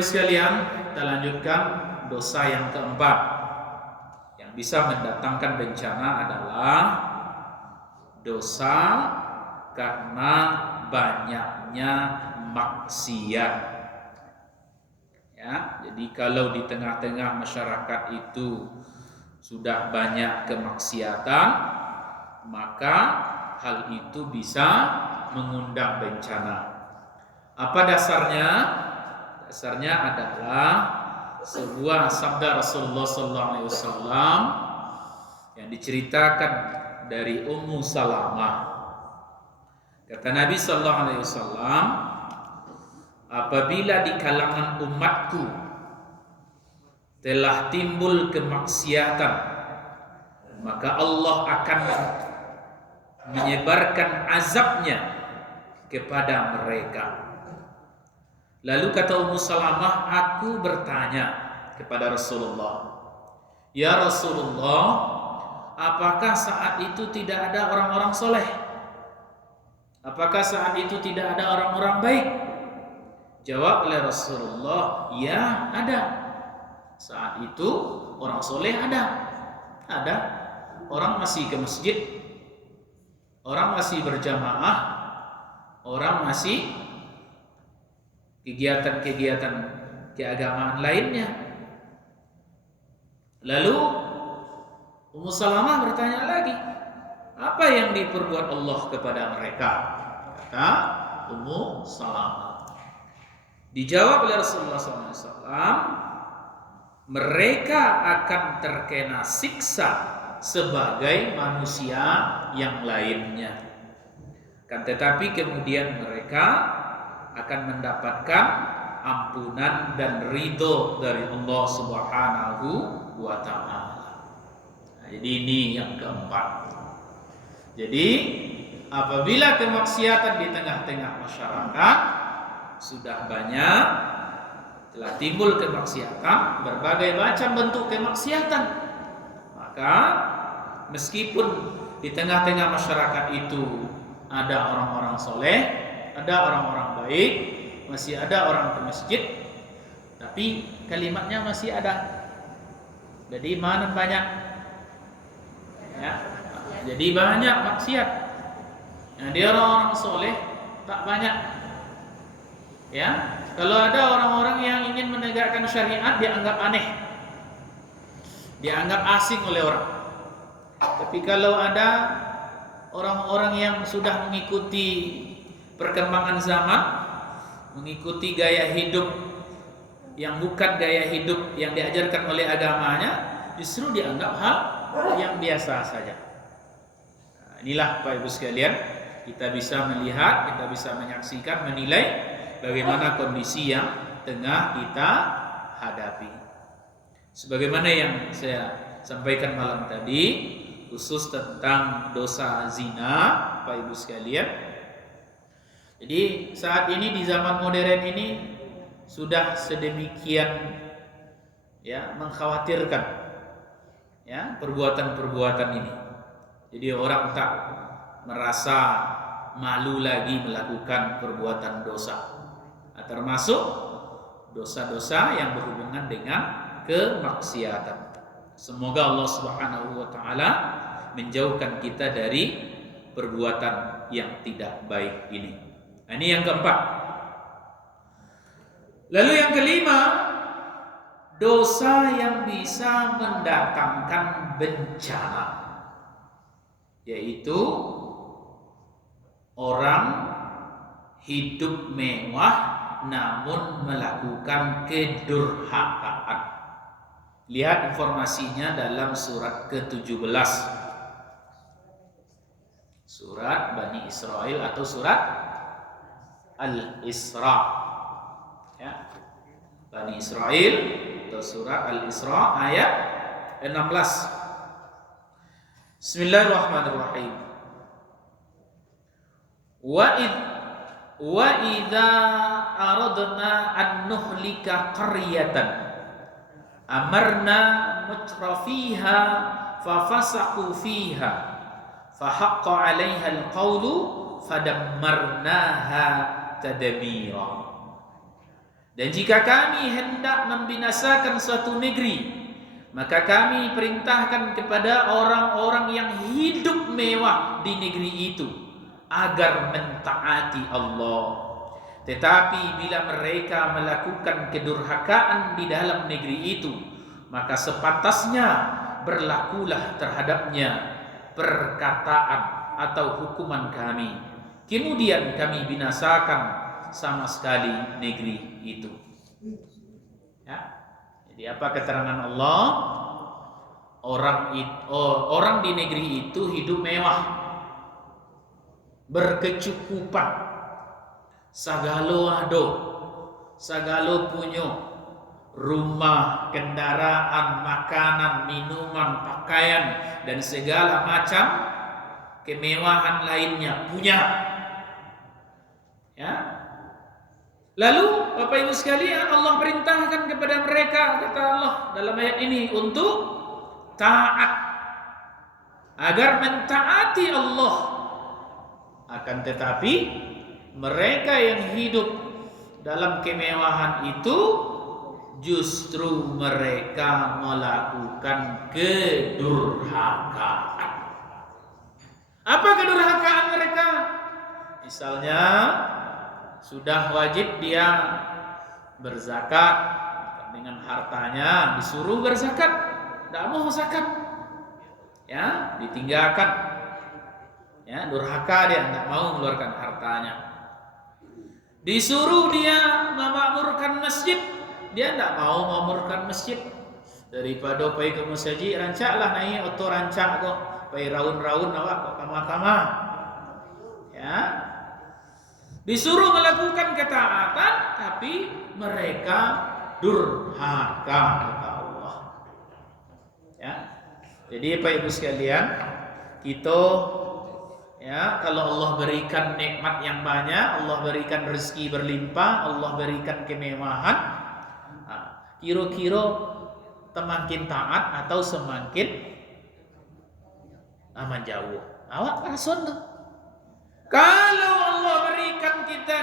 Sekalian, kita lanjutkan dosa yang keempat yang bisa mendatangkan bencana adalah dosa karena banyaknya maksiat. Ya, jadi kalau di tengah-tengah masyarakat itu sudah banyak kemaksiatan, maka hal itu bisa mengundang bencana. Apa dasarnya? Dasarnya adalah sebuah sabda Rasulullah SAW yang diceritakan dari Ummu Salamah. Kata Nabi SAW, apabila di kalangan umatku telah timbul kemaksiatan, maka Allah akan menyebarkan azabnya kepada mereka. Lalu kata Ummu Salamah, aku bertanya kepada Rasulullah, ya Rasulullah, apakah saat itu tidak ada orang-orang soleh? Apakah saat itu tidak ada orang-orang baik? Jawab oleh Rasulullah, ya ada. Saat itu orang soleh ada. Orang masih ke masjid, orang masih berjamaah, orang masih kegiatan-kegiatan keagamaan lainnya. Lalu Ummu Salamah bertanya lagi, apa yang diperbuat Allah kepada mereka? Kata Ummu Salamah, dijawab oleh Rasulullah SAW, mereka akan terkena siksa sebagai manusia yang lainnya. Kan tetapi kemudian mereka akan mendapatkan ampunan dan ridho dari Allah Subhanahu wa ta'ala. Nah, jadi ini yang keempat. Jadi apabila kemaksiatan di tengah-tengah masyarakat sudah banyak, telah timbul kemaksiatan, berbagai macam bentuk kemaksiatan, maka meskipun di tengah-tengah masyarakat itu ada orang-orang soleh, ada orang-orang baik, masih ada orang ke masjid, tapi kalimatnya masih ada. Jadi mana banyak, ya. Jadi banyak maksiat. Nah, dia orang-orang soleh tak banyak. Ya, kalau ada orang-orang yang ingin menegakkan syariat dianggap aneh, dianggap asing oleh orang. Tapi kalau ada orang-orang yang sudah mengikuti perkembangan zaman, mengikuti gaya hidup yang bukan gaya hidup yang diajarkan oleh agamanya, justru dianggap hal yang biasa saja. Nah, inilah Bapak Ibu sekalian, kita bisa melihat, kita bisa menyaksikan, menilai bagaimana kondisi yang tengah kita hadapi. Sebagaimana yang saya sampaikan malam tadi, khusus tentang dosa zina, Bapak Ibu sekalian. Jadi saat ini di zaman modern ini sudah sedemikian ya mengkhawatirkan ya perbuatan-perbuatan ini. Jadi orang tak merasa malu lagi melakukan perbuatan dosa. Nah, termasuk dosa-dosa yang berhubungan dengan kemaksiatan. Semoga Allah Subhanahu wa taala menjauhkan kita dari perbuatan yang tidak baik ini. Nah, ini yang keempat. Lalu yang kelima, dosa yang bisa mendatangkan bencana, yaitu orang hidup mewah namun melakukan kedurhakaan. Lihat informasinya dalam surat ke-17, surat Bani Israel atau surat Al-Isra, ya. Bani Israel atau surat Al-Isra ayat 16. Bismillahirrahmanirrahim. Wa idza aradna an nuhlika qaryatan amarna mutrafiha fafasaqu fiha fahaqqa 'alaiha al-qawlu fadammarnaha tadbira. Dan jika kami hendak membinasakan suatu negeri, maka kami perintahkan kepada orang-orang yang hidup mewah di negeri itu agar mentaati Allah. Tetapi bila mereka melakukan kedurhakaan di dalam negeri itu, maka sepantasnya berlakulah terhadapnya perkataan atau hukuman kami. Kemudian kami binasakan sama sekali negeri itu. Ya. Jadi apa keterangan Allah? Orang di negeri itu hidup mewah, berkecukupan, sagalo ado, sagalo punyo, rumah, kendaraan, makanan, minuman, pakaian, dan segala macam kemewahan lainnya punya. Ya. Lalu Bapak Ibu sekalian, Allah perintahkan kepada mereka, kata Allah dalam ayat ini, untuk taat, agar mentaati Allah. Akan tetapi mereka yang hidup dalam kemewahan itu justru mereka melakukan kedurhakaan. Apa kedurhakaan mereka? Misalnya sudah wajib dia berzakat, dengan hartanya disuruh berzakat, tidak mau zakat, ya ditinggalkan, ya durhaka, dia tidak mau mengeluarkan hartanya. Disuruh dia memakmurkan masjid, dia tidak mau memakmurkan masjid. Daripada pergi ke masjid, rancaklah naik oto rancak kok, pergi raun-raun awak kok kama-kama, ya. Disuruh melakukan ketaatan, tapi mereka durhaka kepada Allah. Ya. Jadi Bapak Ibu sekalian, kita ya kalau Allah berikan nikmat yang banyak, Allah berikan rezeki berlimpah, Allah berikan kemewahan, kira-kira semakin taat atau semakin aman jauh. Awak rason tuh. Kalau Allah berikan kita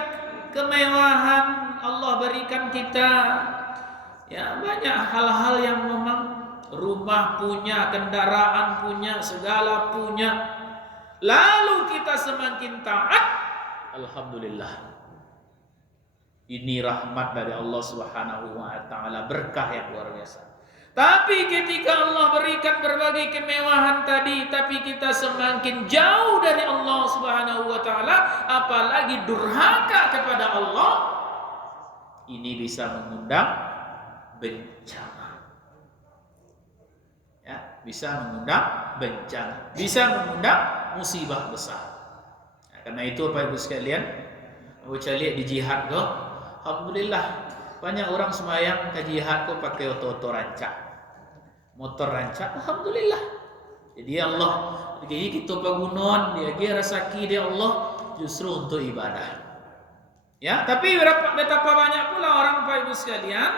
kemewahan, Allah berikan kita ya banyak hal-hal yang memang rumah punya, kendaraan punya, segala punya, lalu kita semakin taat, alhamdulillah. Ini rahmat dari Allah Subhanahu wa taala, berkah yang luar biasa. Tapi ketika Allah berikan berbagai kemewahan tadi, tapi kita semakin jauh dari Allah Subhanahu wa taala, apalagi durhaka kepada Allah, ini bisa mengundang bencana. Ya, bisa mengundang bencana, bisa mengundang musibah besar. Nah, karena itu Bapak Ibu sekalian, Abu Cali di jihad kok, alhamdulillah banyak orang sembahyang ke jihad kok pakai oto-oto rancak, motor rancak, alhamdulillah. Jadi Allah, jadi kita pagunon, dia rasaki dia Allah justru untuk ibadah. Ya, tapi betapa banyak pula orang Bapak Ibu sekalian,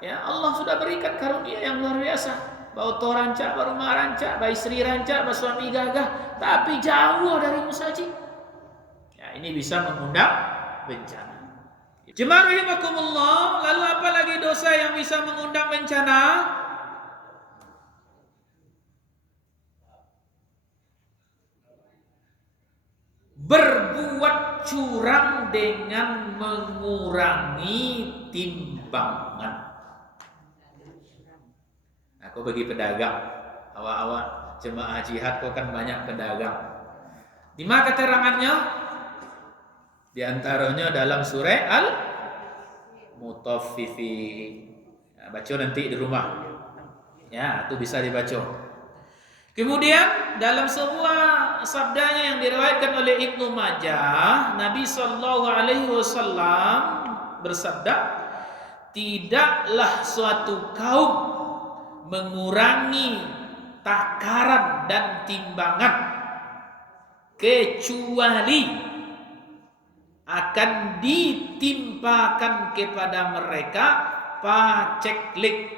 ya Allah sudah berikan karunia yang luar biasa. Auto rancak, rumah rancak, istri rancak, suami gagah, tapi jauh dari musajid. Ya, ini bisa mengundang bencana. Jemaah rahimakumullah, lalu apa lagi dosa yang bisa mengundang bencana? Berbuat curang dengan mengurangi timbangan. Aku bagi pedagang, awak-awak jemaah jihad kau kan banyak pedagang. Di mana keterangannya? Di antaranya dalam surah Al-Mutaffifin. Nah, baca nanti di rumah. Ya, itu bisa dibaca. Kemudian dalam sebuah sabdanya yang diriwayatkan oleh Ibnu Majah, Nabi sallallahu alaihi wasallam bersabda, tidaklah suatu kaum mengurangi takaran dan timbangan kecuali akan ditimpakan kepada mereka paceklik,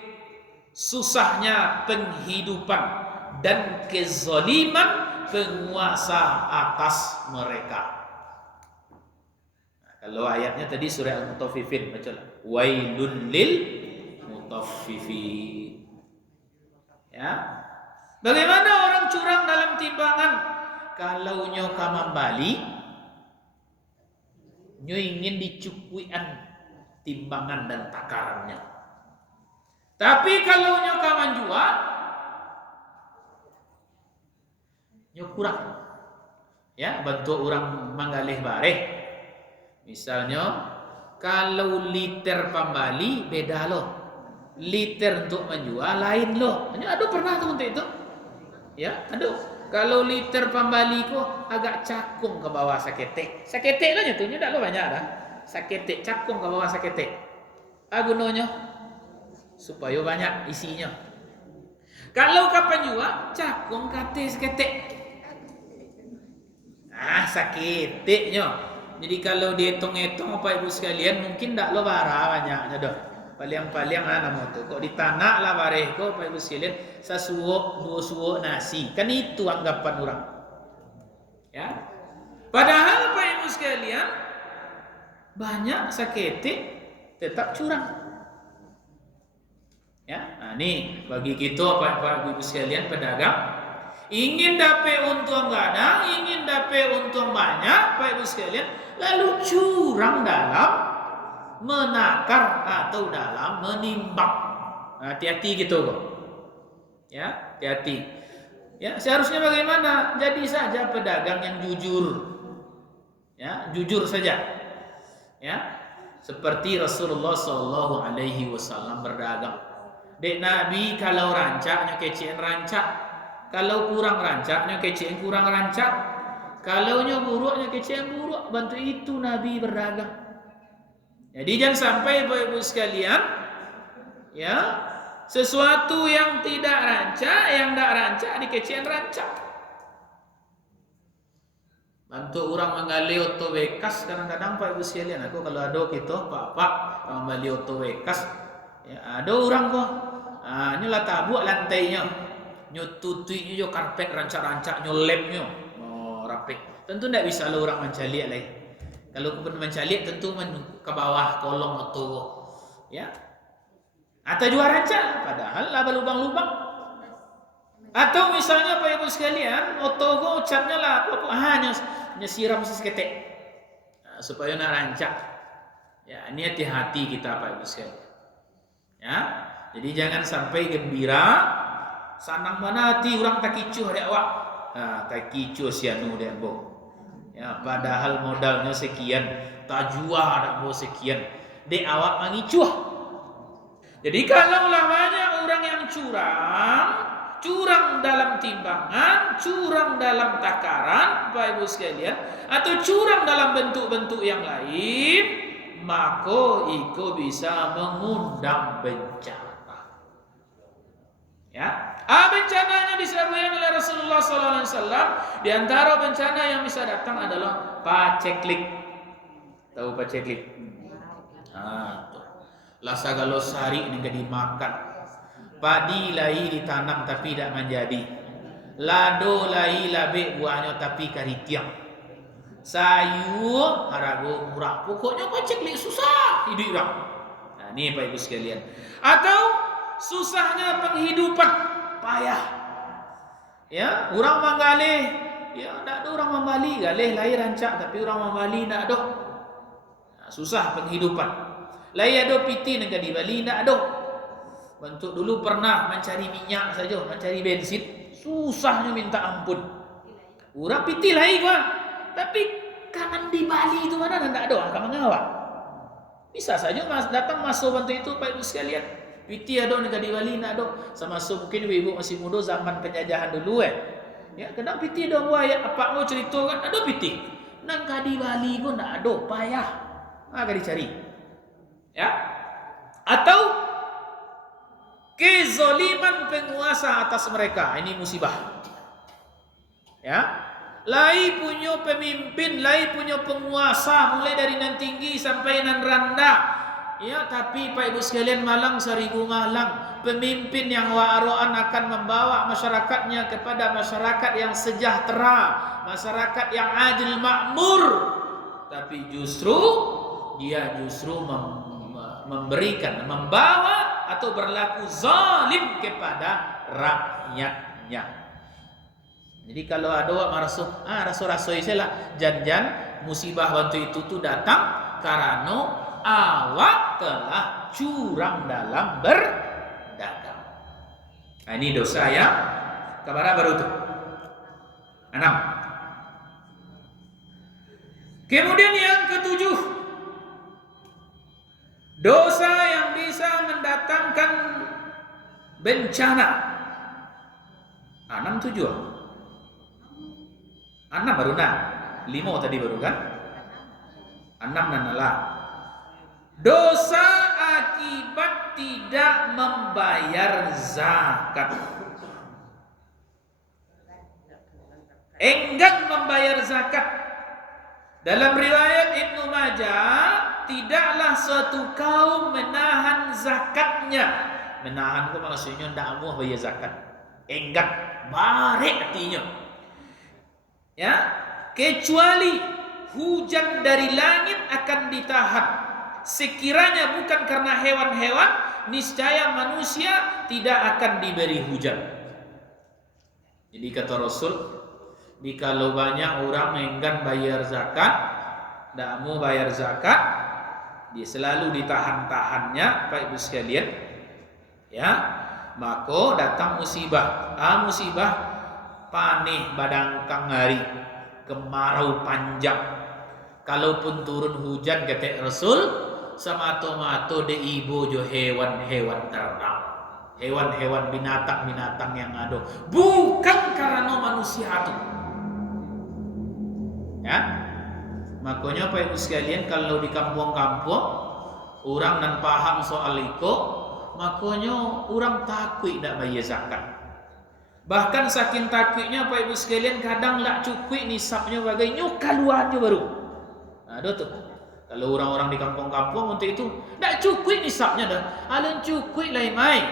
susahnya penghidupan dan kezaliman penguasa atas mereka. Nah, Kalau ayatnya tadi surah Al-Mutaffifin, bacalah. Wailul lil mutaffifin. Ya. Bagaimana orang curang dalam timbangan? Kalau nyo kamambali, nyo ingin dicukuian timbangan dan takarannya. Tapi kalau nyo kamanjua, nyo kurang. Ya, bantu orang manggalih bareh. Misalnya, kalau liter pambali beda loh. Liter untuk menjual lain loh. Aduh pernah tuh untuk itu. Ya, aduh. Kalau liter pambali kok agak cakung ke bawah saketek. Saketek lah nyatunya tak lo banyak dah. Saketek cakung ke bawah saketek. Gunanya supaya banyak isinya. Kalau kapan juga cakung kate saketek. Saketeknya. Jadi kalau dihitung-hitung Bapak Ibu sekalian mungkin tak lo bara banyaknya dah. Paling-paling nama tu. Kok di tanah lah bareh kok Bapak Ibu sekalian sasuok dua suok nasi. Kan itu anggapan orang. Ya. Padahal Bapak Ibu sekalian banyak saketek tetap curang. Ya. Nah, nih bagi kita Bapak Ibu sekalian pedagang ingin dapat untung gadang, ingin dapat untung banyak, Bapak Ibu sekalian, lalu curang dalam menakar atau dalam menimbang. Hati-hati gitu kok. Ya, hati-hati. Ya, seharusnya bagaimana? Jadi saja pedagang yang jujur. Ya, jujur saja. Ya. Seperti Rasulullah sallallahu alaihi wasallam berdagang. Dek Nabi kalau rancak nyokecian rancak. Kalau kurang rancaknya kecil kurang rancak. Kalau nya buruknya kecil buruk. Bantu itu Nabi berdagang. Jadi jangan sampai Bapak Ibu sekalian, ya, sesuatu yang tidak rancak, yang tidak rancak dikecian rancak. Bantu orang menggali oto bekas kadang-kadang Bapak Ibu sekalian. Aku kalau ada gitu Pak menggali oto bekas, ya, ada orang kok, nyolah tabuk lantainya. Nyututui nyo karpet rancak-rancak nyo lemnya rapi. Tentu tidak bisa lo orang mencalik lagi. Kalau pun mencalik tentu ke bawah kolong atau ya. Atau juga rancak padahal laba lubang-lubang. Atau misalnya Bapak Ibu sekalian, otogo catnya lah hanya siram seketek. Supaya nak rancak. Ya, ini hati-hati kita Bapak Ibu sekalian. Ya. Jadi jangan sampai gembira sanang mana hati orang tak kicuh dek awak. Tak kicuh sianu dek bo. Ya, padahal modalnya sekian, tak jual dak bo sekian. Dek awak mengicuh. Jadi kalau lah banyak orang yang curang dalam timbangan, curang dalam takaran, Bapak Ibu sekalian, atau curang dalam bentuk-bentuk yang lain, maka itu bisa mengundang bencana. Ya, bencananya disebutkan oleh Rasulullah SAW. Di antara bencana yang bisa datang adalah paceklik. Tahu paceklik? Lasa galau sari ini dimakan. Padi lai ditanam tapi tidak menjadi. Lado lai labe buahnya tapi karitiang. Sayur harago murah. Pokoknya paceklik susah hidup orang. Nah, ini Bapak Ibu sekalian. Atau susahnya penghidupan payah. Ya, orang manggalih, ya tak ada orang membali, galih lahir rancak tapi orang membali tak ada. Nah, susah penghidupan. Lahir ada piti negara di Bali tak ada. Bentuk dulu pernah mencari minyak saja, mencari bensin, susahnya minta ampun. Orang piti lahir gua. Tapi kanan di Bali itu mana tak ada, kamu ngawak. Bisa saja datang masuk bantu itu Bapak Ibu sekalian. Piti ada negara di Bali nak ada. Sama mungkin ibu masih muda zaman penjajahan dulu Ya, kenapa piti ada buat ayat apa mau cerita kan ada piti. Nang di Bali pun nak ada payah. Agak dicari. Ya. Atau kezaliman penguasa atas mereka. Ini musibah. Ya. Lai punya pemimpin, lai punya penguasa mulai dari nan tinggi sampai nan rendah. Ya, tapi Pak Ibu sekalian malang seribu malang. Pemimpin yang wa'aroan akan membawa masyarakatnya kepada masyarakat yang sejahtera, masyarakat yang adil makmur. Tapi justru dia justru memberikan, membawa atau berlaku zalim kepada rakyatnya. Jadi kalau ada orang rasul lah jangan musibah waktu itu tuh datang karena awak telah curang dalam berdagang. Nah, ini dosa yang kabar baru tuh 6. Kemudian yang ketujuh, dosa yang bisa mendatangkan bencana. 6 7. 6 baru 5 tadi baru kan? 6 nanalah. Dosa akibat tidak membayar zakat. Enggan membayar zakat. Dalam riwayat Ibnu Majah, tidaklah suatu kaum menahan zakatnya. Menahan itu maksudnya tidak mau bayar zakat. Enggan, barik artinya. Ya, kecuali hujan dari langit akan ditahan. Sekiranya bukan karena hewan-hewan, niscaya manusia tidak akan diberi hujan. Jadi kata Rasul, jikalau banyak orang enggan bayar zakat, tidak mau bayar zakat, dia selalu ditahan-tahannya, Pak Ibu sekalian, ya, maka datang musibah. Musibah panih badangkang hari, kemarau panjang. Kalaupun turun hujan kata Rasul, semata-mata de ibu jo hewan-hewan ternak, hewan-hewan binatang-binatang yang ada, bukan karena manusia itu. Ya, makanya Pak Ibu sekalian, kalau di kampung-kampung orang dan paham soal itu, makanya orang takut tidak bayar zakat. Bahkan saking takutnya Pak Ibu sekalian, kadang tak cukup nisabnya bagainya keluarnya baru. Ada tuh. Kalau orang-orang di kampung-kampung untuk itu tak cukup nisabnya dah. Alun cukup lah mai.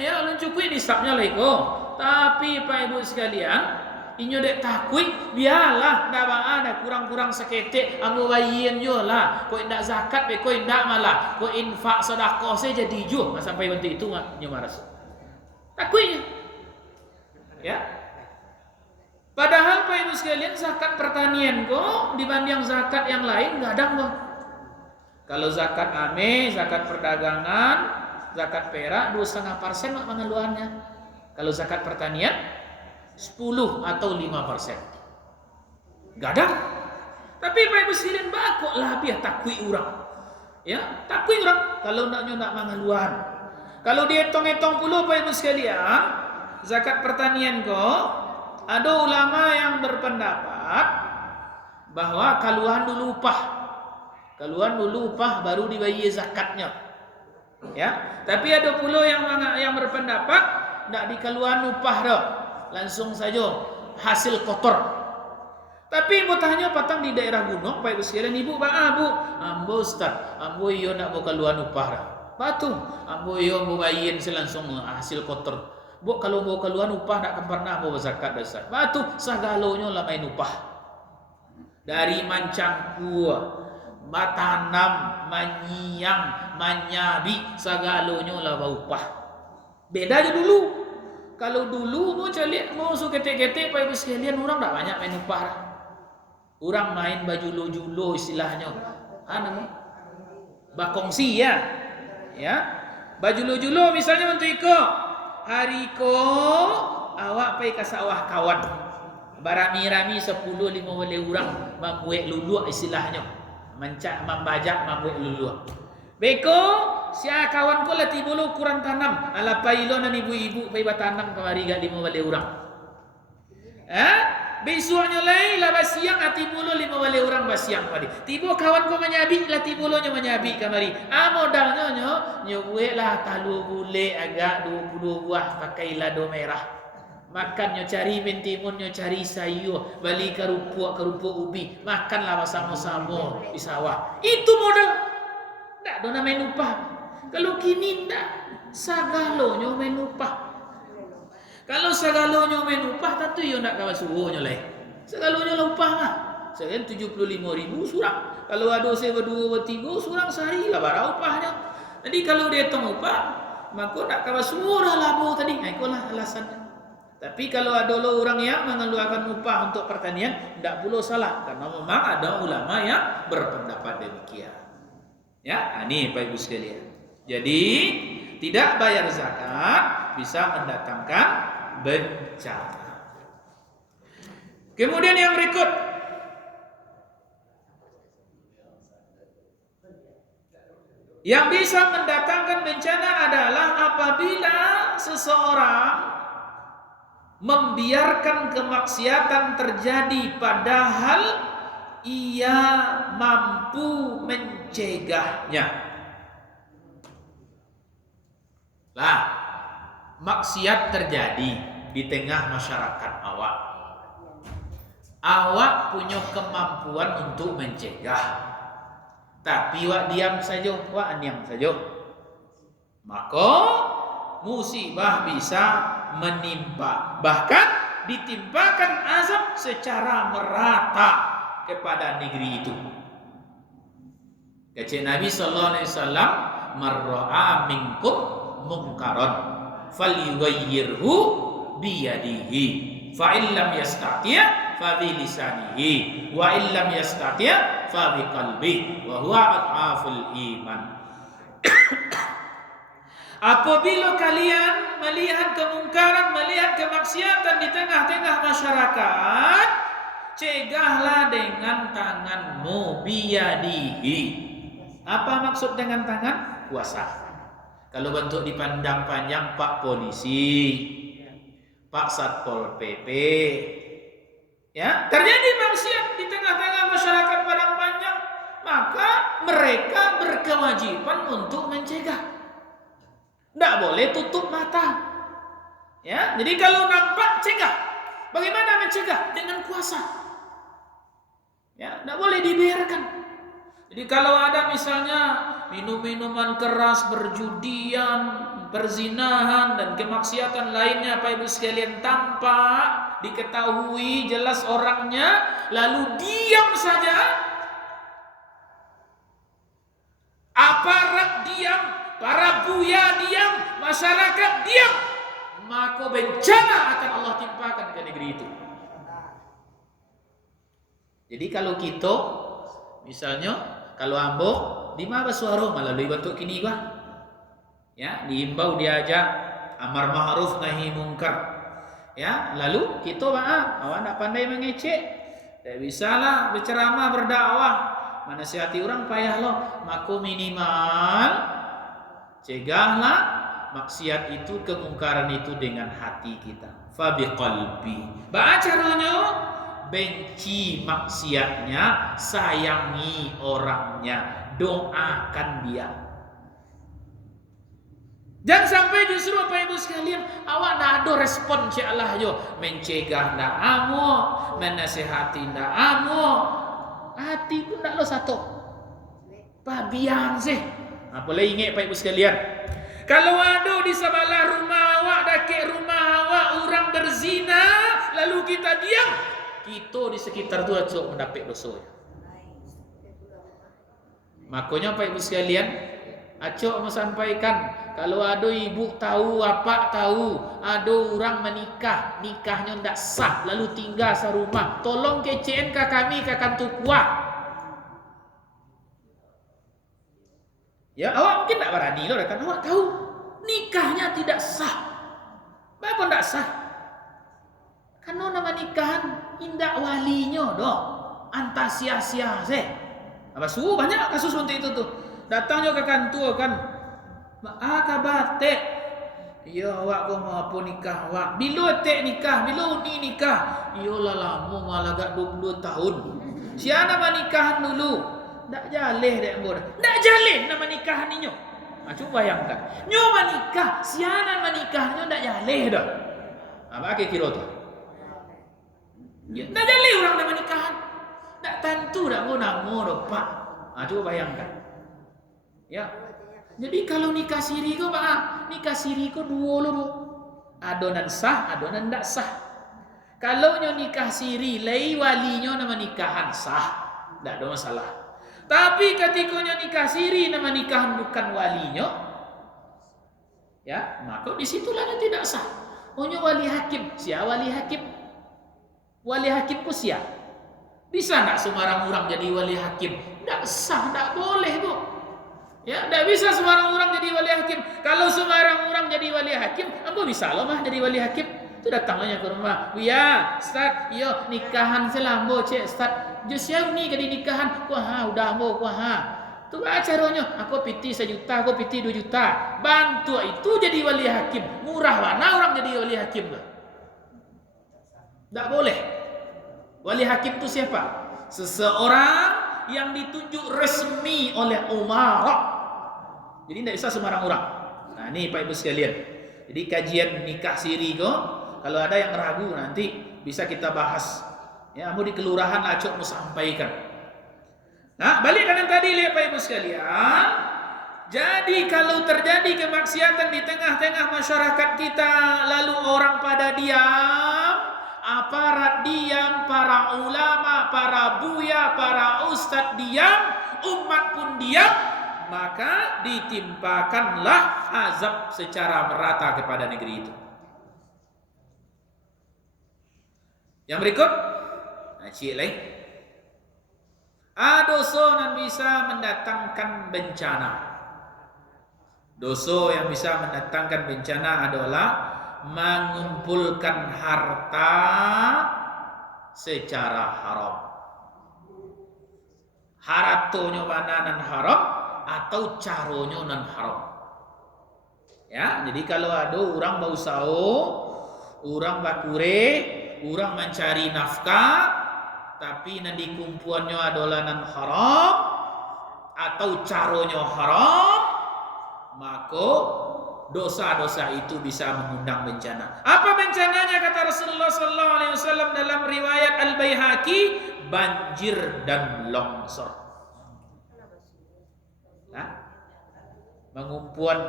Ya, alun cukup nisabnya lah iko. Tapi Pak Ibu sekalian, inyo dek takut, biarlah dah ada kurang-kurang seketik ambo bayin jo lah. Kau indak zakat, kau indak malah. Kau infak sedekah saja jadi jo sampai waktu itu nyo maras. Takutnya. Ya. Padahal Pak Ibu sekalian, zakat pertanian kok dibanding zakat yang lain enggak ada kok. Kalau zakat ame, zakat perdagangan, zakat perak 2,5% mak pengeluarannya. Kalau zakat pertanian 10 atau 5%. Enggak ada. Tapi Pak Ibu sekalian bakok lah biar takui orang. Ya, takui orang kalau nak mengeluaran. Kalau dihitung-hitung puluh Pak Ibu sekalian, zakat pertanian kok ada ulama yang berpendapat bahwa kaluan dulu upah baru dibayar zakatnya. Ya, tapi ada pula yang berpendapat tidak dikaluan upah dah, langsung saja hasil kotor. Tapi ibu tanya patang di daerah gunung, Pak Ibu sekalian, ibu ambo Ustaz, ambo iyo nak kaluan upah dah. Batu, ambo iyo mau bayin langsung hasil kotor. Bu kalau mau keluar upah tak pernah mau zakat dasar. Batu sagalonyo lah main upah. Dari mancangku, matanam, manyang, manyabi, sagalonyo lah upah. Beda aja dulu. Kalau dulu mau ketek-ketek Pak Ibu sekalian, orang tak banyak main upah. Orang main baju istilahnya. Bakongsi ya. Ya. Baju julo misalnya untuk ikut hari ko awak pergi ke sawah kawan barami-rami 10-15 orang membuat lulu istilahnya membajak membuat lulu beko sia kawan ko lati bulu kurang tanam ala pailo nan ibu-ibu pergi tanam kemari gak 15 orang besoknya lain lah basiang ati bulu 15 orang basiang padi tiba kawan ko menyabi lati bulunya menyabi kamari modalnya nyo buat lah talu bule agak 20 buah pakai lado merah makan nyo cari mentimun nyo cari sayur balik kerupuk ubi makanlah bersama-sama di sawah itu modal ndak dona main upah kalau kini ndak sagalonyo main upah. Kalau sagalonyo main upah, tentu yo nak kawan suruhnya lah. Sagalonyo lah upah mah. Sekarang 75.000 surang. Kalau ada sewa 2 3 surang sehari lah barang upahnya. Jadi kalau dia hitung upah, maka tak kalah semua dah labo tadi. Itulah alasannya. Tapi kalau ada orang yang mengeluarkan upah untuk pertanian, tidak pula salah. Karena memang ada ulama yang berpendapat demikian. Ya, ini Bapak Ibu sekalian. Jadi tidak bayar zakat bisa mendatangkan bencana. Kemudian yang berikut, yang bisa mendatangkan bencana adalah apabila seseorang membiarkan kemaksiatan terjadi padahal ia mampu mencegahnya. Lah, maksiat terjadi di tengah masyarakat awak. Awak punya kemampuan untuk mencegah. Tapi wak diam saja, wak diam saja. Maka musibah bisa menimpa. Bahkan ditimpakan azab secara merata kepada negeri itu. Kata Nabi sallallahu alaihi wasallam, "Marra'a minkum munkaran falyughayyirhu biyadihi, fa illam yastati' fa bi lisanihi, wa illam yastati' fa bi qalbihi, wa huwa adhaful iman." Apabila kalian melihat kemungkaran, melihat kemaksiatan di tengah-tengah masyarakat, cegahlah dengan tanganmu, biyadihi. Apa maksud dengan tangan? Kuasa. Kalau bentuk dipandang panjang, Pak Polisi, Pak Satpol PP, ya, terjadi maksiat di tengah-tengah masyarakat padang panjang, maka mereka berkewajiban untuk mencegah. Tidak boleh tutup mata. Ya, jadi kalau nampak cegah. Bagaimana mencegah? Dengan kuasa. Ya, tidak boleh dibiarkan. Jadi kalau ada misalnya minum-minuman keras, berjudian, perzinahan dan kemaksiatan lainnya, Bapak Ibu sekalian, tampak, diketahui jelas orangnya, lalu diam saja, aparat diam, para buya diam, masyarakat diam, maka bencana akan Allah timpakan ke negeri itu. Jadi kalau kita misalnya, kalau ambo di mana suara melalui bentuk kini gua, ya, diimbau, diajak amar ma'ruf nahi mungkar, ya, lalu kita awak tak pandai mengecek, tak bisalah berceramah, berdakwah, menasihati orang payah loh, maka minimal cegahlah maksiat itu, kemungkaran itu dengan hati kita. Fa biqalbi. Baca caranya, benci maksiatnya, sayangi orangnya, doakan dia. Jangan sampai justru Bapak Ibu sekalian, awak nak ada respon insya-Allah yo, mencegah ndak amo, menasihati ndak amo, hati pun ndak lo satu. Pabian sih. Apa boleh ingat Bapak Ibu sekalian, kalau ada di sebelah rumah awak, dekat rumah awak orang berzina, lalu kita diam, kita di sekitar tu acok mendapat dosa. Makanya Bapak Ibu sekalian, acok mau sampaikan, kalau ada ibu tahu, apa tahu, ada orang menikah, nikahnya ndak sah, lalu tinggal serumah, tolong kecein ke kami, ke kantor kuah. Ya, awak mungkin tak berani loh, kan awak tahu nikahnya tidak sah. Kenapa tidak sah? Karena nama nikahan indak walinya doh, antah sia-sia seh. Apa suhu banyak kasus seperti itu tuh. Datangnya ke kantor kan, kabate. Ya awak kau mau apa nikah awak? Bila tek nikah, bila ni nikah? Iyalah lama malah gak 20 tahun. Siapa nama nikahan dulu? Tak jaleh dek bodoh. Tak jaleh nama nikahan ni nyo. Coba bayangkan. Nyo menikah, siapa menikahnya tak jaleh dah. Apa ke kira tu? Ya, tak jaleh orang nama nikahan. Tak tentu dak mau nama dah pak. Coba bayangkan. Ya. Jadi kalau nikah siri ko pak, nikah siri ko dua lo. Adonan sah, adonan tak sah. Kalau nyo nikah siri, lei walinya nama nikahan sah, tidak ada masalah. Tapi ketika nyo nikah siri nama nikahan bukan walinya, ya maka disitulah nyo tidak sah. Nyo wali hakim, siapa wali hakim? Wali hakim ku siapa? Bisa tidak sembarang orang jadi wali hakim? Tidak sah, tidak boleh bu. Ya, tidak bisa sembarang orang jadi wali hakim. Kalau sembarang orang jadi wali hakim, ambo bisa loh mah jadi wali hakim. Itu datangnya ke rumah. Ya, Ustaz, yo nikahan selambo cek Ustaz. Josiau ni kadi nikahan. Wah, udah ambo wah. Tu acaranya, aku piti 1 juta, aku piti 2 juta. Bantu itu jadi wali hakim. Murah mana orang jadi wali hakim? Tidak boleh. Wali hakim itu siapa? Seseorang yang ditunjuk resmi oleh umarah. Jadi tidak bisa sembarang orang. Nah, ini Pak Ibu sekalian. Jadi kajian nikah siri kok, kalau ada yang ragu nanti bisa kita bahas. Ya, mau di kelurahan Acok mau sampaikan. Nah, balik kan yang tadi lihat Pak Ibu sekalian. Jadi kalau terjadi kemaksiatan di tengah-tengah masyarakat kita, lalu orang pada diam, aparat diam, para ulama, para buya, para ustadz diam, umat pun diam, maka ditimpakanlah azab secara merata kepada negeri itu. Yang berikut, cik lain. Dosa yang bisa mendatangkan bencana. Dosa yang bisa mendatangkan bencana adalah mengumpulkan harta secara haram. Haratonya mananan haram atau caronyo nan haram. Ya, jadi kalau ada orang bau sao, orang bakure, orang mencari nafkah, tapi nanti kumpulannya adalah nan haram atau caronyo haram, maka dosa-dosa itu bisa mengundang bencana. Apa bencananya kata Rasulullah SAW dalam riwayat Al-Baihaqi? Banjir dan longsor. Mengumpulan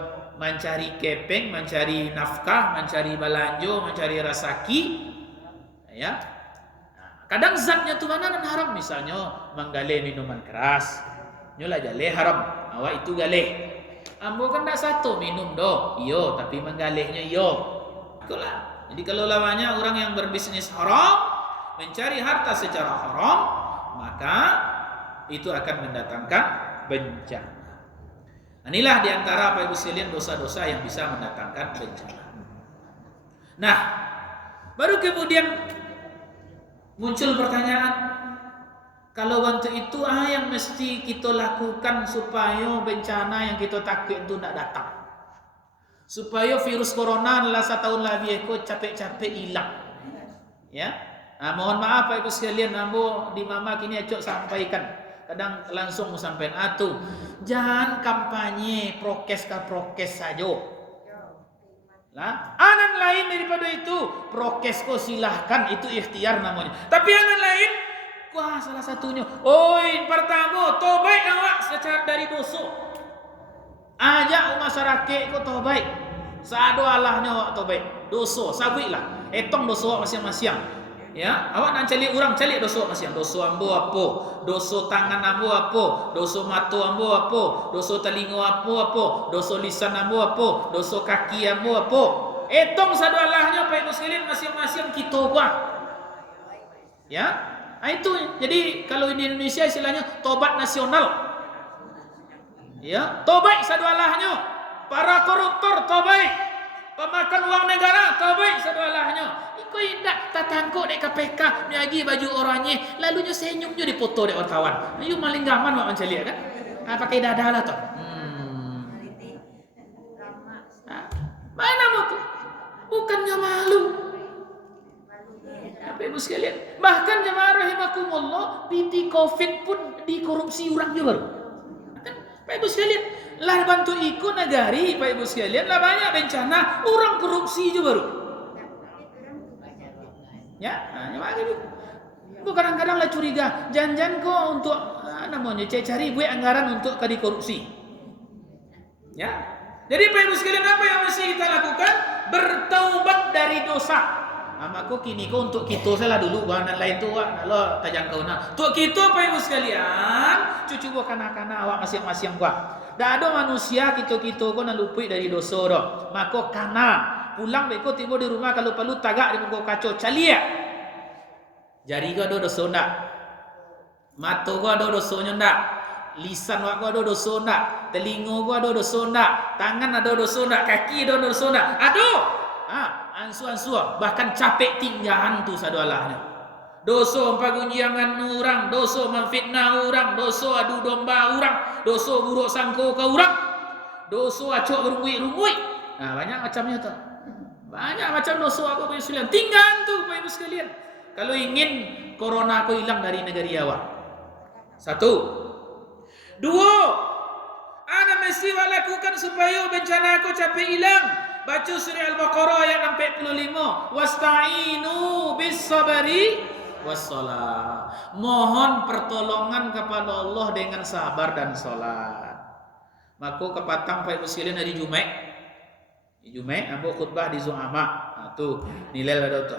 mencari kepeng, mencari nafkah, mencari balanjo, mencari rasaki, ya. Kadang zatnya tu mana nan haram, misalnya menggale minuman keras, nyola jale haram, awak itu galeh. Ambo kan tak satu minum doh, iyo, tapi menggalehnya iyo. Itulah. Jadi kalau lawannya orang yang berbisnis haram, mencari harta secara haram, maka itu akan mendatangkan bencana. Inilah diantara Bapak Ibu sekalian dosa-dosa yang bisa mendatangkan bencana. Nah, baru kemudian muncul pertanyaan, kalau bantu itu yang mesti kita lakukan supaya bencana yang kita takut itu tidak datang, supaya virus corona lah 1 tahun lebih ikut capek-capek hilang. Ya, mohon maaf Bapak Ibu sekalian, ambo di mama kini acok sampaikan. Kadang langsung sampai atuh, jangan kampanye prokes ke prokes saja. Lah, anan lain daripada itu, prokes kok silahkan, itu ikhtiar namanya. Tapi anan lain, wah salah satunya, oi pertama tobat awak secara dari dosa. Ajak masyarakat kok tobat. Sado Allahnya awak tobat. Dosa, sabuilah. Etong dosa awak masing-masing. Ya, awak nak cari orang cari dosa masing. Dosa ambo apa? Dosa tangan ambo apa? Dosa mata ambo apa? Dosa telinga apa? Dosa lisan ambo apa? Dosa kaki ambo apa? Etong sadu Allahnya Pak Ibu sekalian masing-masing kita buat. Ya, itu. Jadi kalau di Indonesia istilahnya tobat nasional. Ya, tobat sadu Allahnya. Para koruptor tobat. Pemakan uang negara tobat sadu Allahnya. Iko indak tatangko dek KPK nyagi baju oranye lalunya senyumnya dipoto dek wartawan. Ayo maling gaman mak mencari kan? Pakai dada lah toh. Mana mau tuh? Bukannya malu. Apa Ibu sekalian? Bahkan jemaah rahimakumullah piti Covid pun dikorupsi orang juga baru. Kan Pak Ibu sekalian, lah bantu ikut negari Pak Ibu sekalian, lah banyak bencana orang korupsi juga baru. Ya, bu kadang-kadang lah curiga, jangan kok untuk namanya cari buat anggaran untuk kadi korupsi. Ya, jadi Pak Ibu sekalian apa yang mesti kita lakukan? Bertaubat dari dosa. Maka kini ko untuk kita salah dulu bahan lain tu lo tajang kau nah. Untuk kita Pak Ibu sekalian, cucu gua kanak-kanak awak masing-masing gua. Dah ada manusia kita-kita ko nak luput dari dosa dah. Maka kana pulang beko tiba di rumah kalau perlu tagak di muka kaca calia. Jari gua ada dosa ndak? Mata gua ada dosanya ndak? Lisan gua ada dosa ndak? Telinga gua ada dosa ndak? Tangan ada dosa ndak? Kaki ada dosa ndak? Aduh. Ansu-ansu bahkan capek tinggahan tu sadalahnya. Dosa pagunjiangan orang, dosa memfitnah orang, dosa adu domba orang, dosa buruk sangka ke orang, dosa acok berungui-rungui. Banyak macamnya tu. Banyak macam dosa aku Bapak Ibu sekalian. Tinggahan tu Bapak Ibu sekalian. Kalau ingin corona aku hilang dari negeri awak. 1. 2. Ana mesti lakukan supaya bencana aku capek hilang. Baca surah Al-Baqarah ayat 45. Wasta'inu bis-sabri was-salat. Mohon pertolongan kepada Allah dengan sabar dan salat. Maka kepatang Pak Ibu sekalian hari Jumaat. Di Jumaat ambo khutbah di Zu'ama. Tu nilai ada tu.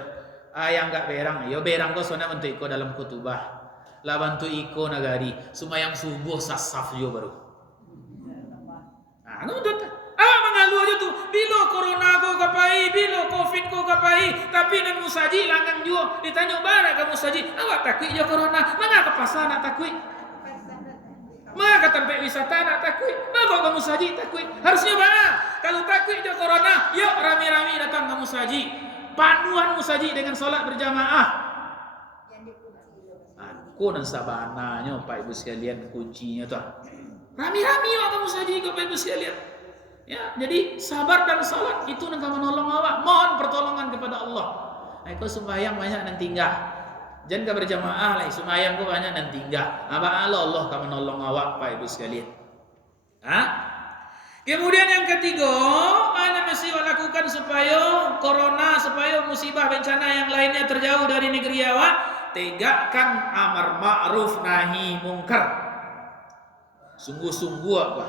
Yang enggak berang, yo berang ko sona untuk iko dalam khutbah. Lah bantu iko nagari, sumayang subuh sasaf yo baru. Anu betul. Mengalu aja tu, bilo corona ko kapai, bilo covid ko kapai, tapi nan musaji langang juga ditanya bara kamu musaji, awak takut je corona, mana ke pasar nak takut? Mana ke tempat wisata nak takut? Mana kamu musaji takut? Harusnya mana? Kalau takut je corona, yuk rami-rami datang kamu musaji. Panuan musaji dengan solat berjamaah. Aku dan sabananya Pak Ibu sekalian kuncinya tu. Rami-rami yuk kamu musaji ke Pak Ibu sekalian. Ya, jadi sabar dan salat itu nak menolong awak. Mohon pertolongan kepada Allah. Aku sembahyang banyak dan tinggal. Jangan ke berjamaah lah, sembahyang ku banyak dan tinggal. Apa Allah akan menolong awak Pak Ibu sekalian. Kemudian yang ketiga, ana mesti lakukan supaya corona, supaya musibah bencana yang lainnya terjauh dari negeri awak. Tegakkan amar ma'ruf nahi mungkar. Sungguh-sungguh apa?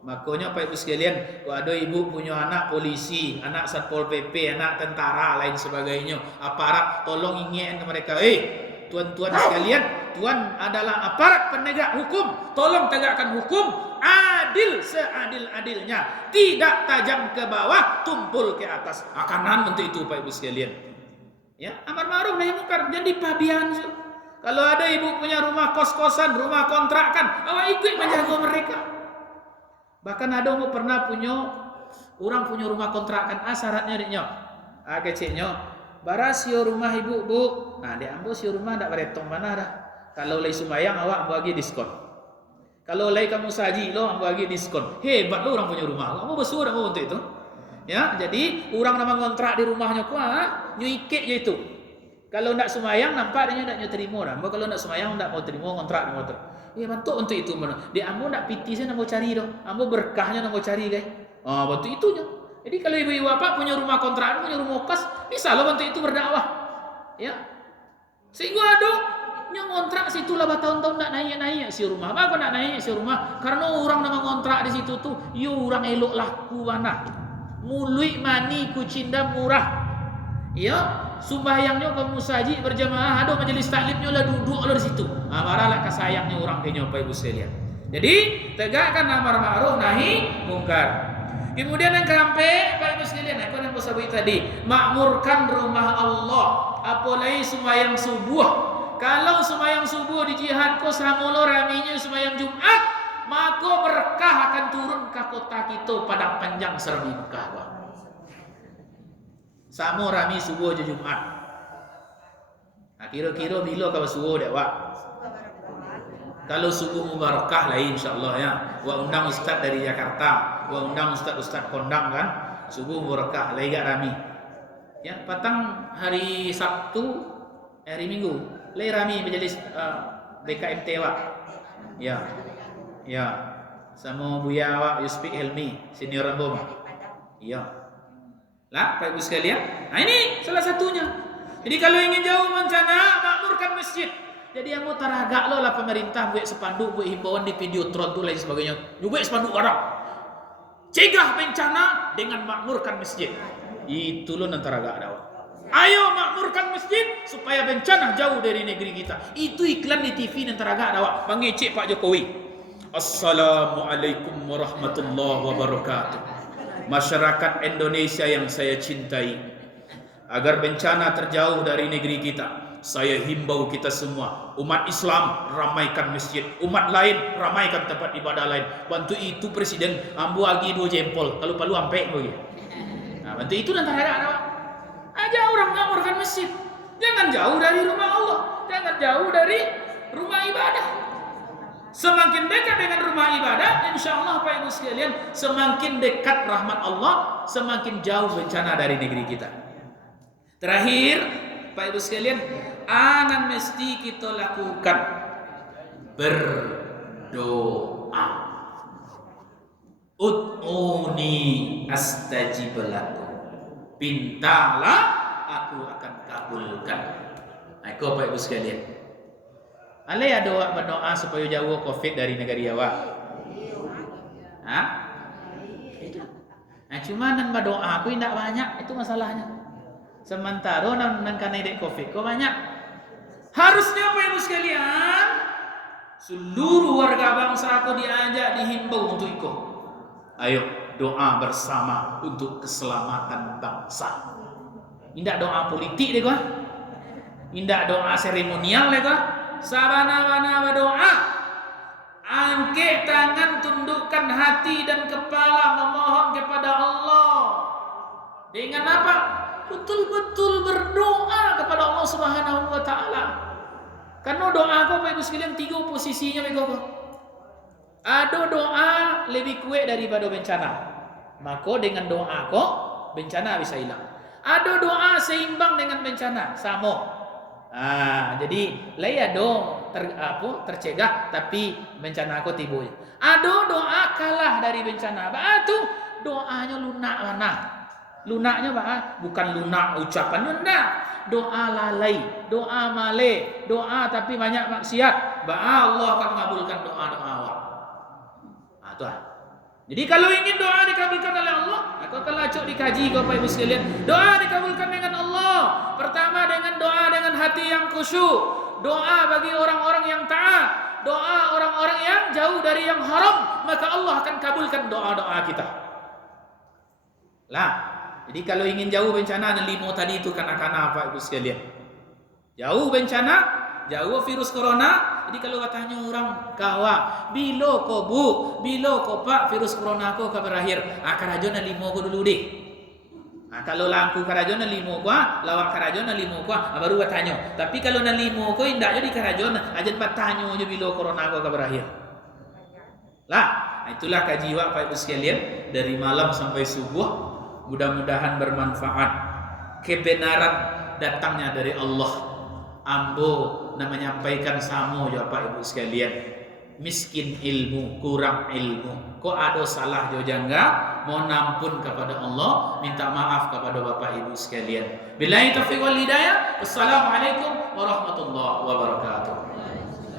Makanya Pak Ibu sekalian, kalau ada ibu punya anak polisi, anak satpol PP, anak tentara lain sebagainya, aparat, tolong ingatkan ke mereka, tuan-tuan sekalian, tuan adalah aparat penegak hukum, tolong tegakkan hukum adil seadil-adilnya, tidak tajam ke bawah, tumpul ke atas. Kanan untuk itu Pak Ibu sekalian. Ya, amar ma'ruf nahi munkar, jadi pabian. Kalau ada ibu punya rumah kos-kosan, rumah kontrakan, awak ikut menjaga mereka. Bahkan ada orang pernah orang punya rumah kontrakan, syaratnya diknya, kecilnya, barasio rumah ibu bu, nah dia ambil sio rumah tak beretong mana dah. Kalau lay sumayang awak bagi diskon, kalau lay kamu saji lo bagi diskon, hebat lo orang punya rumah, kamu besar kamu untuk itu, ya jadi orang nama kontrak di rumahnya nyuikek je itu. Kalau nak sumayang nampak dia tak terima dah, kalau nak sumayang tak mau terima kontrak di motor. Bantu untuk itu mana? Dia ambo nak piti saya nak mau cari dah. Ambo berkahnya nak mau cari guys. Bantu itunya. Jadi kalau ibu-ibu apa punya rumah kontrakan, punya rumah kos, bisa lo bantu itu berdakwah. Ya. Sehingga ada yang kontrak situ lah bertahun-tahun nak naik si rumah. Apa nak naik si rumah? Karena orang nama kontrak di situ tu, orang elok laku mana. Mului mani kucinda murah. Ya, sembahyangnya kamu saji berjamaah, ada majelis taklimnya lah duduk lah di situ. Maralah kasayangnya orang kenya Pak Ibu sekalian. Jadi tegakkan amar ma'ruf nahi mungkar. Kemudian yang keempat Pak Ibu sekalian, aku yang sebut tadi, makmurkan rumah Allah. Apalagi sembahyang subuh. Kalau sembahyang subuh di jihad ko samulo raminya sembahyang Jumat, maka berkah akan turun ke kota kita Padang Panjang Serbi Mekah. Sama rami subuh je Jumat. Kira-kira bila kau subuh dek wak? Kalau subuh mubarakah lah insyaAllah ya. Wa undang ustaz dari Jakarta, wa undang ustaz-ustaz kondang kan. Subuh mubarakah lagi gak rami. Ya, patang hari Sabtu, hari Minggu, lagi rami majelis BKMT wak. Ya. Ya. Sama Buya wak Yusfi Helmi, senior Rembom. Ya. Lah, Pak Ibu sekalian. Nah ini salah satunya. Jadi kalau ingin jauh bencana, makmurkan masjid. Jadi yang mau taragak lo lah pemerintah buat sepanduk, buat himbauan di video tron tu lain sebagainya. Buat sepanduk orang. Cegah bencana dengan makmurkan masjid. Itu lo nanti taragak dah. Ayo makmurkan masjid supaya bencana jauh dari negeri kita. Itu iklan di TV dan teragak awak mengecek Pak Jokowi. Assalamualaikum warahmatullahi wabarakatuh. Masyarakat Indonesia yang saya cintai, agar bencana terjauh dari negeri kita, saya himbau kita semua, umat Islam ramaikan masjid, umat lain ramaikan tempat ibadah lain. Bantu itu Presiden ambu agi 2 jempol, kalau perlu ampe lagi. Nah, bantu itu dan terhadap awak. Aja orang makmurkan masjid. Jangan jauh dari rumah Allah, jangan jauh dari rumah ibadah. Semakin dekat dengan rumah ibadah, insya Allah Pak Ibu sekalian, semakin dekat rahmat Allah, semakin jauh bencana dari negeri kita. Terakhir, Pak Ibu sekalian, anan mesti kita lakukan berdoa. Ud'uni astajib lakum. Pintalah, aku akan kabulkan. Aku Pak Ibu sekalian. Alai doa berdoa supaya jauh Covid dari negara awak. Hah? Nah, cuma nan berdoa aku tidak banyak, itu masalahnya. Sementara nan kena dek Covid kok banyak. Harusnya Pak Ibu sekalian, seluruh warga bangsa aku diajak, dihimbau untuk ikut. Ayo doa bersama untuk keselamatan bangsa. Tidak doa politik deh kah? Tidak doa seremonial deh kah? Sabana-bana berdoa, angkat tangan, tundukkan hati dan kepala, memohon kepada Allah. Dengan apa? Betul-betul berdoa kepada Allah Subhanahu wa taala. Karena doa aku Bapak Ibu sekalian 3 posisinya begitu. Ada doa lebih kuat daripada bencana. Maka dengan doa kok bencana bisa hilang. Ada doa seimbang dengan bencana, sama. Jadi laya tercegah tapi bencana aku tiba. Ada doa kalah dari bencana. Batu doanya lunak mana? Lunaknya bukan lunak ucapannya, enggak. Doa lalai, doa male, doa tapi banyak maksiat. Allah akan mengabulkan doa-doa awak. Jadi kalau ingin doa dikabulkan oleh Allah, aku akan lacuk dikaji Bapak Ibu sekalian. Doa dikabulkan dengan Allah. Pertama dengan doa dengan hati yang khusyuk. Doa bagi orang-orang yang taat. Doa orang-orang yang jauh dari yang haram, maka Allah akan kabulkan doa-doa kita. Lah, jadi kalau ingin jauh bencana, 5 tadi itu kanak-kanak Bapak Ibu sekalian. Jauh bencana, jauh virus corona. Jadi kalau katanya orang kawa, bilo ko bu, bilo ko pak virus corona ko ka berakhir. Karajo na 5 ko dulu deh. Kalau langku karajo na 5 ko, lawak karajo na 5 ko, baru katanya. Tapi kalau na 5 ko indaknya di karajo na, aja bertanya aja bilo corona ko ka berakhir. Lah, itulah kaji Bapak Ibu sekalian dari malam sampai subuh. Mudah-mudahan bermanfaat. Kebenaran datangnya dari Allah. Ambo menyampaikan samo ya Bapak Ibu sekalian. Miskin ilmu, kurang ilmu. Kok ada salah jo jangga, mohon ampun kepada Allah, minta maaf kepada Bapak Ibu sekalian. Billahi taufiq wal hidayah. Wassalamualaikum warahmatullahi wabarakatuh.